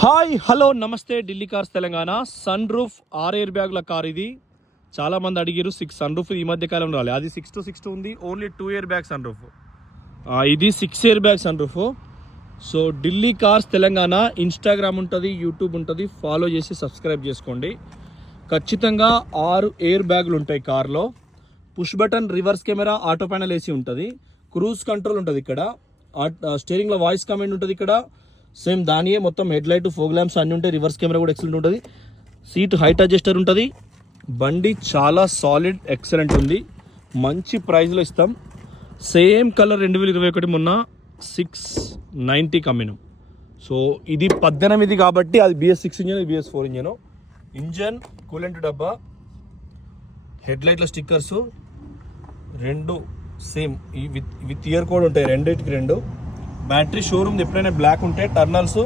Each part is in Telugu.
హాయ్ హలో నమస్తే Delhi cars Telangana. Sunroof 6 air బ్యాగ్ల కార్ ఇది. చాలా మంది అడిగారు 6 సన్ రూఫ్ ఈ మధ్య కాలం రాలేదు. అది 6 to 6 ఉంది. Only 2 air bag sun roof. ఇది 6 air bag sun roof. So Delhi cars Telangana Instagram ఉంటుంది, యూట్యూబ్ ఉంటుంది. ఫాలో చేసి సబ్స్క్రైబ్ చేసుకోండి. ఖచ్చితంగా 6 ఎయిర్ బ్యాగులు ఉంటాయి కార్లో. Push button reverse camera auto panel AC ఉంటుంది. క్రూజ్ కంట్రోల్ ఉంటుంది. ఇక్కడ స్టీరింగ్లో వాయిస్ కమాండ్ ఉంటుంది. ఇక్కడ సేమ్ దానియే మొత్తం హెడ్ లైట్, ఫోగ్ ల్యాంప్స్ అన్నీ ఉంటాయి. రివర్స్ కెమెరా కూడా ఎక్సలెంట్ ఉంటుంది. సీట్ హైట్ అడ్జస్టర్ ఉంటుంది. బండి చాలా సాలిడ్ ఎక్సలెంట్ ఉంది. మంచి ప్రైస్లో ఇస్తాం. సేమ్ కలర్ 2021 మొన్న 690 కమ్మినం. సో ఇది 18 కాబట్టి అది BS6 ఇంజన్, ఇది BS4 ఇంజన్. ఇంజన్ కూలెంట్ డబ్బా, హెడ్ లైట్ల స్టిక్కర్స్ రెండు సేమ్ విత్ ఇయర్ కోడ్ ఉంటాయి. రెండింటికి రెండు. బ్యాటరీ షోరూమ్ ఎప్పుడైనా బ్లాక్ ఉంటే టర్నల్స్,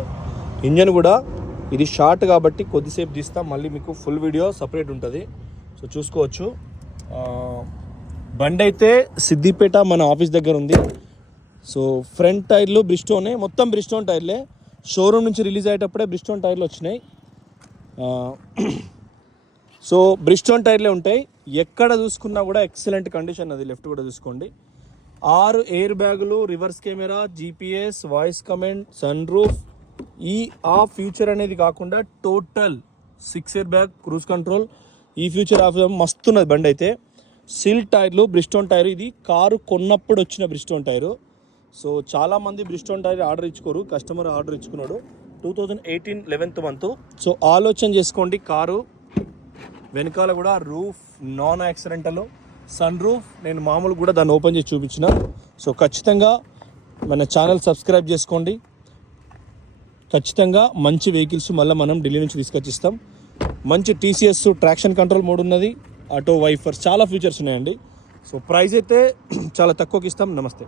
ఇంజన్ కూడా ఇది షార్ట్ కాబట్టి కొద్దిసేపు తీస్తాం. మళ్ళీ మీకు ఫుల్ వీడియో సపరేట్ ఉంటుంది. సో చూసుకోవచ్చు. బండి అయితే సిద్దిపేట మన ఆఫీస్ దగ్గర ఉంది. సో ఫ్రంట్ టైర్లు బ్రిస్టోనే, మొత్తం బ్రిస్టోన్ టైర్లే. షోరూమ్ నుంచి రిలీజ్ అయ్యేటప్పుడే బ్రిస్టోన్ టైర్లు వచ్చినాయి. సో బ్రిస్టోన్ టైర్లే ఉంటాయి. ఎక్కడ చూసుకున్నా కూడా ఎక్సలెంట్ కండిషన్. అది లెఫ్ట్ కూడా చూసుకోండి. 6 ఎయిర్ బ్యాగులు, reverse camera, GPS, voice command, sun roof. ఆ ఫ్యూచర్ అనేది కాకుండా total 6 air bag, cruise control, ఈ ఫ్యూచర్ మస్తున్నది బండి అయితే. సిల్ టైర్లు, బ్రిస్టోన్ టైర్. ఇది కారు కొన్నప్పుడు వచ్చిన బ్రిస్టోన్ టైరు. సో చాలామంది బ్రిస్టోన్ టైర్ ఆర్డర్ ఇచ్చుకోరు. కస్టమర్ ఆర్డర్ ఇచ్చుకున్నాడు 2018 11th month. సో ఆలోచన చేసుకోండి. కారు వెనకాల కూడా roof non accidental, sunroof. నేను మామూలు కూడా దాన్ని ఓపెన్ చేసి చూపించిన. సో ఖచ్చితంగా మన ఛానల్ సబ్స్క్రైబ్ చేసుకోండి. ఖచ్చితంగా మంచి వెహికల్స్ మళ్ళీ మనం ఢిల్లీ నుంచి తీసుకొచ్చిస్తాం. మంచి TCS ట్రాక్షన్ కంట్రోల్ మోడ్ ఉన్నది. ఆటో వైఫర్ చాలా ఫీచర్స్ ఉన్నాయండి. సో ప్రైస్ అయితే చాలా తక్కువకి ఇస్తాం. నమస్తే.